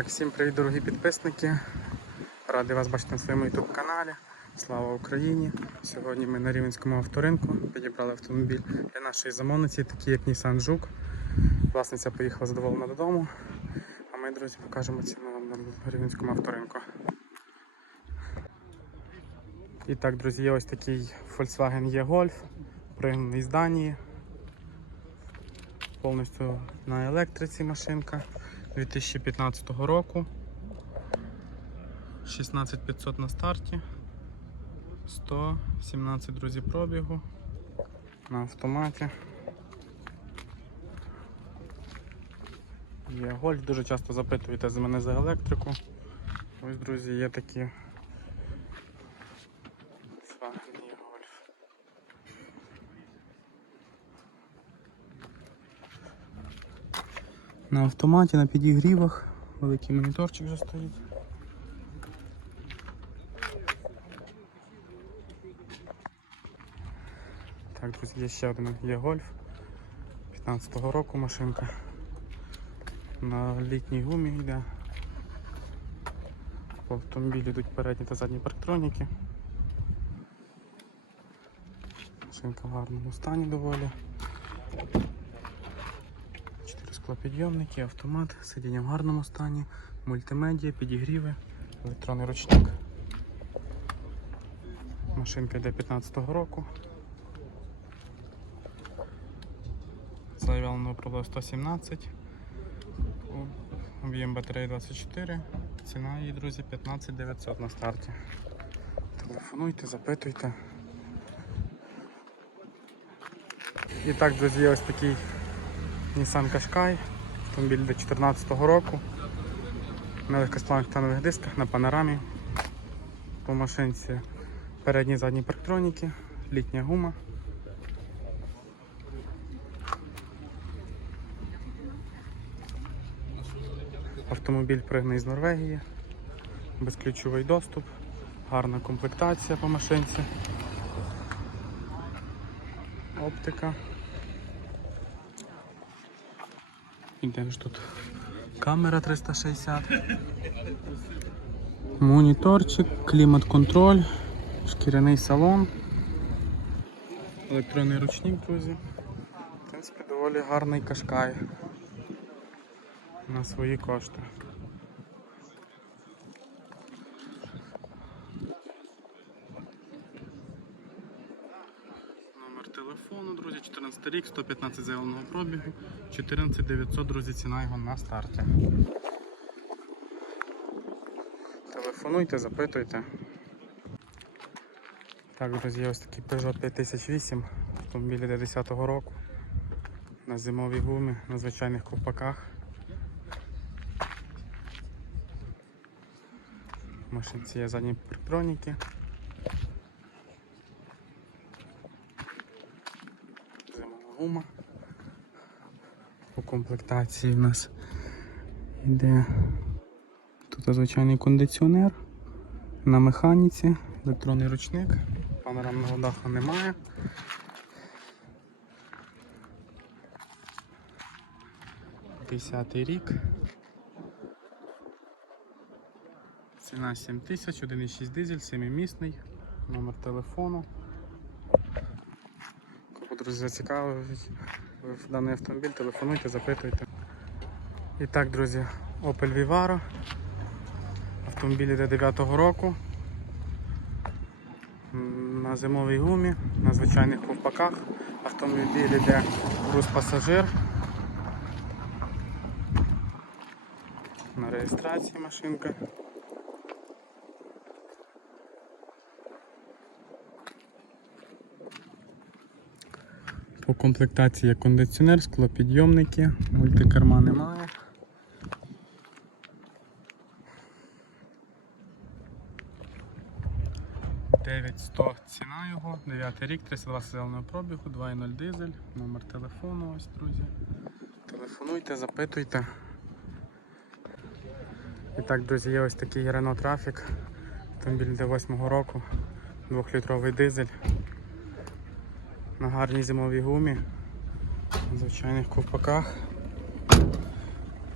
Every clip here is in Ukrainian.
так, всім привіт, дорогі підписники. Радий вас бачити на своєму YouTube каналі. Слава Україні! Сьогодні ми на Рівенському авторинку підібрали автомобіль для нашої замовниці, такий як Nissan Жук. Власниця поїхала задоволена додому. А ми, друзі, покажемо ціну вам на Рівенському авторинку. І так, друзі, є ось такий Volkswagen E-Golf, пригнаний з Данії. Повністю на електриці машинка 2015 року. 16500 на старті. 117 друзі пробігу на автоматі. Є гольф, дуже часто запитуєте з мене за електрику. Ось, друзі, є такі Volkswagen є гольф. На автоматі, на підігрівах, великий моніторчик вже стоїть. Так, друзі, є ще один є гольф 15-го року машинка. На літній гумі йде. По автомобілі йдуть передні та задні парктроніки. Машинка в гарному стані доволі. Чотири автомат, сидіння в гарному стані, мультимедіа, підігріви, електронний ручник. Машинка йде 15-го року. Заявленого пробігу 117. Об'єм батареї 24. Ціна її, друзі, 15 900 на старті. Телефонуйте, запитуйте. І так, друзі, ось такий Nissan Qashqai. Автомобіль до 2014 року. На легкосплавних титанових дисках, на панорамі. По машинці передні задні парктроніки, літня гума. Автомобіль пригнаний з Норвегії, безключовий доступ, гарна комплектація по машинці, оптика. Де ж тут? Камера 360. Моніторчик, клімат-контроль, шкіряний салон, електронний ручник, друзі. В принципі, доволі гарний кашкай на свої кошти. Номер телефону, друзі, 14 рік, 115 заявленого пробігу, 14 900, друзі, ціна його на старті. Телефонуйте, запитуйте. Так, друзі, ось такий Peugeot 5008, автомобіль до 10-го року. На зимовій гумі, на звичайних ковпаках. Машинці є задні парктроніки. Гума. По комплектації в нас йде тут звичайний кондиціонер на механіці, електронний ручник, панорамного даху немає. Десятий рік. Ціна 7 тисяч, 1,6 дизель, 7-місний, номер телефону. Друзі зацікавить в даний автомобіль, телефонуйте, запитуйте. І так, друзі, Opel Vivaro. Автомобіль йде 9-го року. На зимовій гумі, на звичайних ковпаках. Автомобіль йде груз пасажир. На реєстрації машинка. По комплектації кондиціонер, склопідйомники, мультикерма немає. Дев'ять ціна його, 9 рік, 320 зеленого пробігу, 2.0 дизель, номер телефону, ось, друзі. Телефонуйте, запитуйте. І так, друзі, є ось такий Renault Traffic, автомобіль до 8 року, 2-літровий дизель на гарній зимовій гумі, на звичайних ковпаках,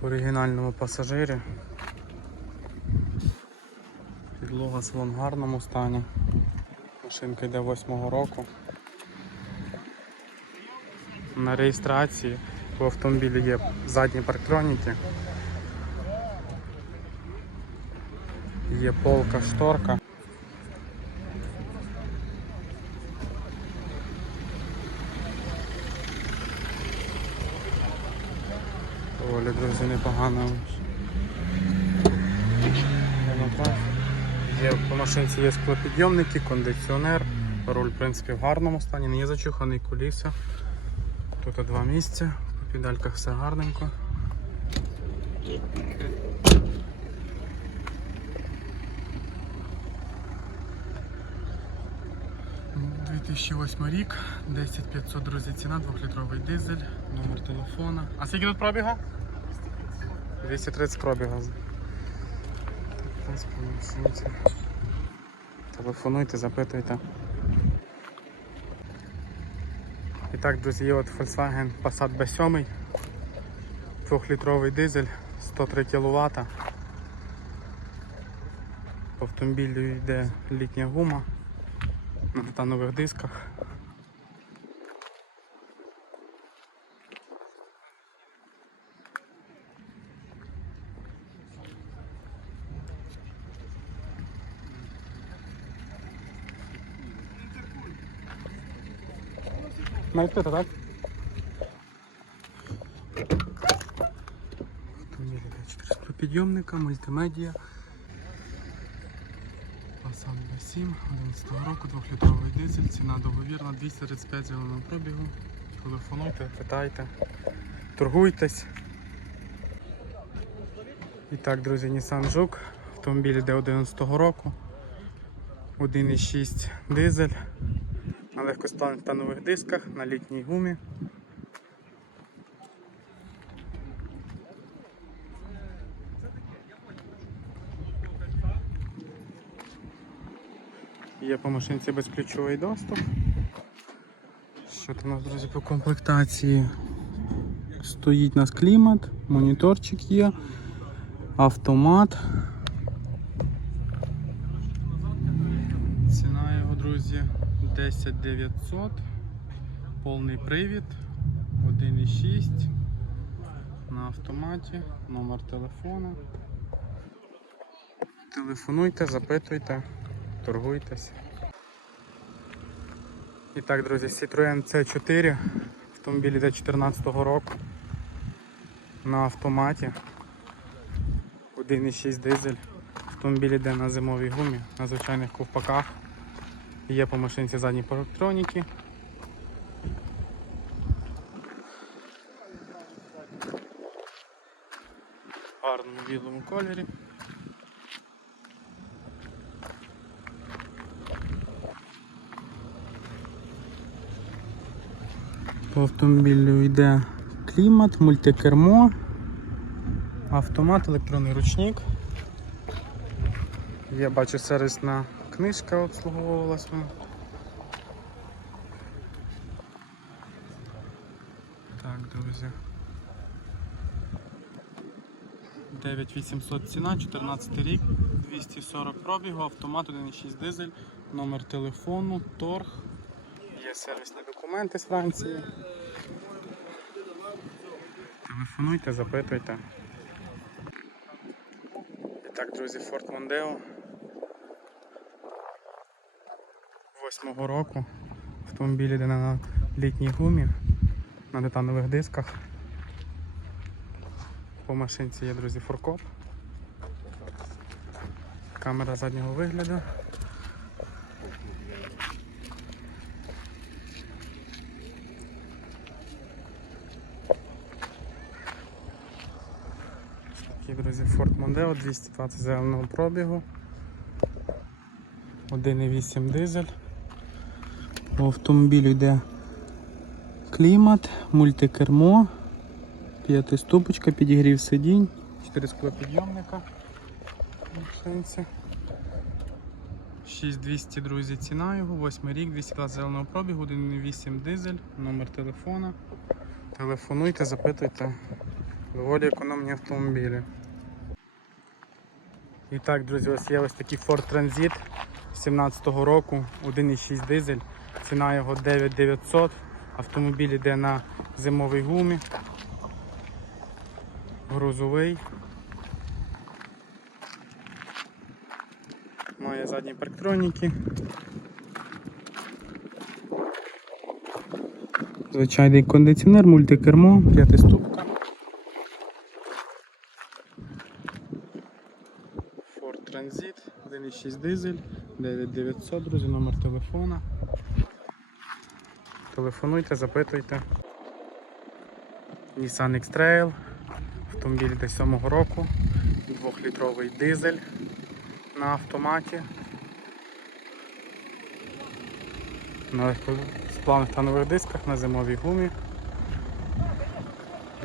в оригінальному пасажирі. Підлога салон в гарному стані. Машинка йде 8 року. На реєстрації в автомобілі є задні парктроніки. Є полка, шторка. Друзі, непогано. Є по машинці є склопідйомники, кондиціонер. Руль, в принципі, в гарному стані, не є зачуханий коліса. Тут два місця, по педальках все гарненько. Ну, 2008 рік, 10500, друзі, ціна, 2-літровий дизель, номер телефона. А скільки тут пробіга? 230 пробіга. В принципі, машинці. Телефонуйте, запитуйте. І так, друзі, є от Volkswagen Passat B7, 2-літровий дизель, 103 кВт. По автомобілю йде літня гума на титанових дисках. Навіть тут, так? Підйомника, мультимедіа. Passat B7, 11 року, 2-літровий дизель, ціна договірна, 235 зеленого пробігу. Телефонуйте, питайте, торгуйтесь. І так, друзі, Nissan Juke. Автомобіль йде 11 року. 1,6 дизель. На легкостаннових дисках, на літній гумі. Є по машинці безключовий доступ. Що там у нас, друзі, по комплектації? Стоїть у нас клімат, моніторчик є, автомат. Ціна його, друзі, 10 900, повний привід, 1,6 на автоматі, номер телефона. Телефонуйте, запитуйте, торгуйтесь. І так, друзі, Citroen C4, автомобіль йде 2014 року на автоматі. 1,6 дизель. Автомобіль йде на зимовій гумі, на звичайних ковпаках. Є по машинці задні парктроніки. Гарному білому кольорі. По автомобілю йде клімат, мультикермо, автомат, електронний ручник. Я бачу сервісна книжка обслуговувалась. вона. Так, друзі. 9800 ціна, 14 рік, 240 пробігу, автомат 1.6 дизель, номер телефону, торг. Є сервісні документи з Франції. Телефонуйте, запитуйте. І так, друзі, Ford Mondeo. Восьмого року. Автомобіль йде на літній гумі, на титанових дисках. По машинці є, друзі, форкоп. Камера заднього вигляду. Такий, друзі, Ford Mondeo 220 зеленого пробігу. 1,8 дизель. По автомобілю йде клімат, мультикермо, п'ятиступочка, підігрів сидінь, 4 склопідйомника. на 6200, друзі, ціна його, 8 рік, 220 зеленого пробігу, 1,8 дизель, номер телефона. Телефонуйте, запитуйте. Доволі економні автомобілі. І так, друзі, ось є ось такий Ford Transit 17-го року, 1,6 дизель. Ціна його 9900. Автомобіль йде на зимовій гумі. Грузовий. Має задні парктроніки. Звичайний кондиціонер, мультикермо, п'ятиступка. Ford Transit, 1,6 дизель, 9900, друзі, номер телефона. Телефонуйте, запитуйте. Nissan X-Trail, автомобіль до 7 року, 2-літровий дизель на автоматі. На легкосплавних та нових дисках на зимовій гумі.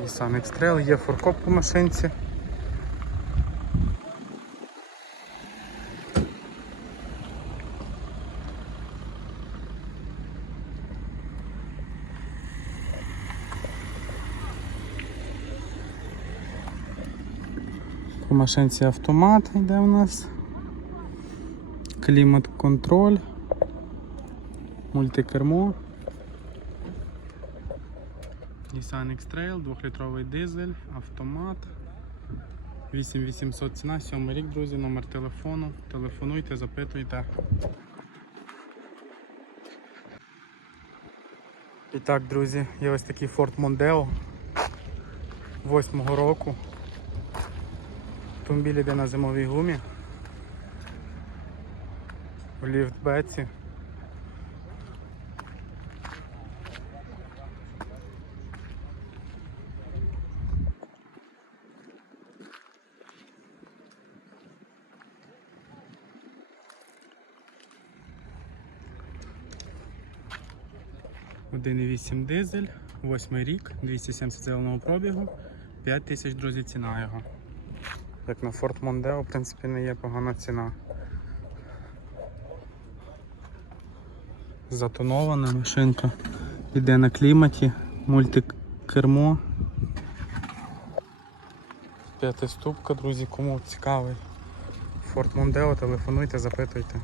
Nissan X-Trail, є форкоп по машинці. Машинці автомат йде у нас. Клімат-контроль, мультикермо. Nissan X-Trail, 2-літровий дизель, автомат. 8800 ціна, 7 рік, друзі, номер телефону. Телефонуйте, запитуйте. І так, друзі, є ось такий Ford Mondeo 8 року. Автомобіль йде на зимовій гумі. В ліфтбеці. Один вісім дизель, восьмий рік, 270 зеленого пробігу, 5 тисяч, друзі, ціна його. Як на Ford Mondeo, в принципі, не є погана ціна. Затонована машинка. Іде на кліматі, мультикермо. П'ятиступка, друзі, кому цікавий. Ford Mondeo, телефонуйте, запитуйте.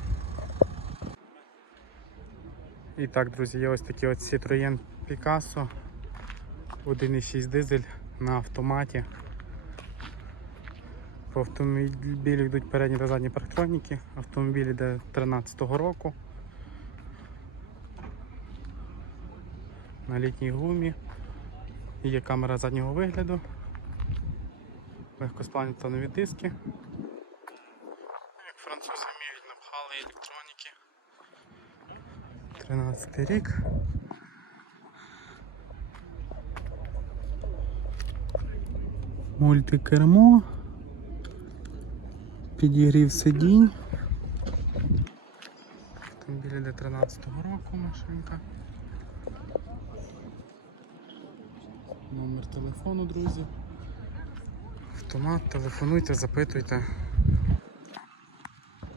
І так, друзі, є ось такий от Citroën Picasso 1,6 дизель на автоматі. По автомобілі йдуть передні та задні парктроніки. Автомобіль йде 13-го року. На літній гумі. Є камера заднього вигляду. Легкосплавні тонові диски. Як французи вміють, напхали електроніки. 13 рік. Мультикермо. Підігрів сидінь. Автомобіль для 13-го року машинка. Номер телефону, друзі. Автомат, телефонуйте, запитуйте.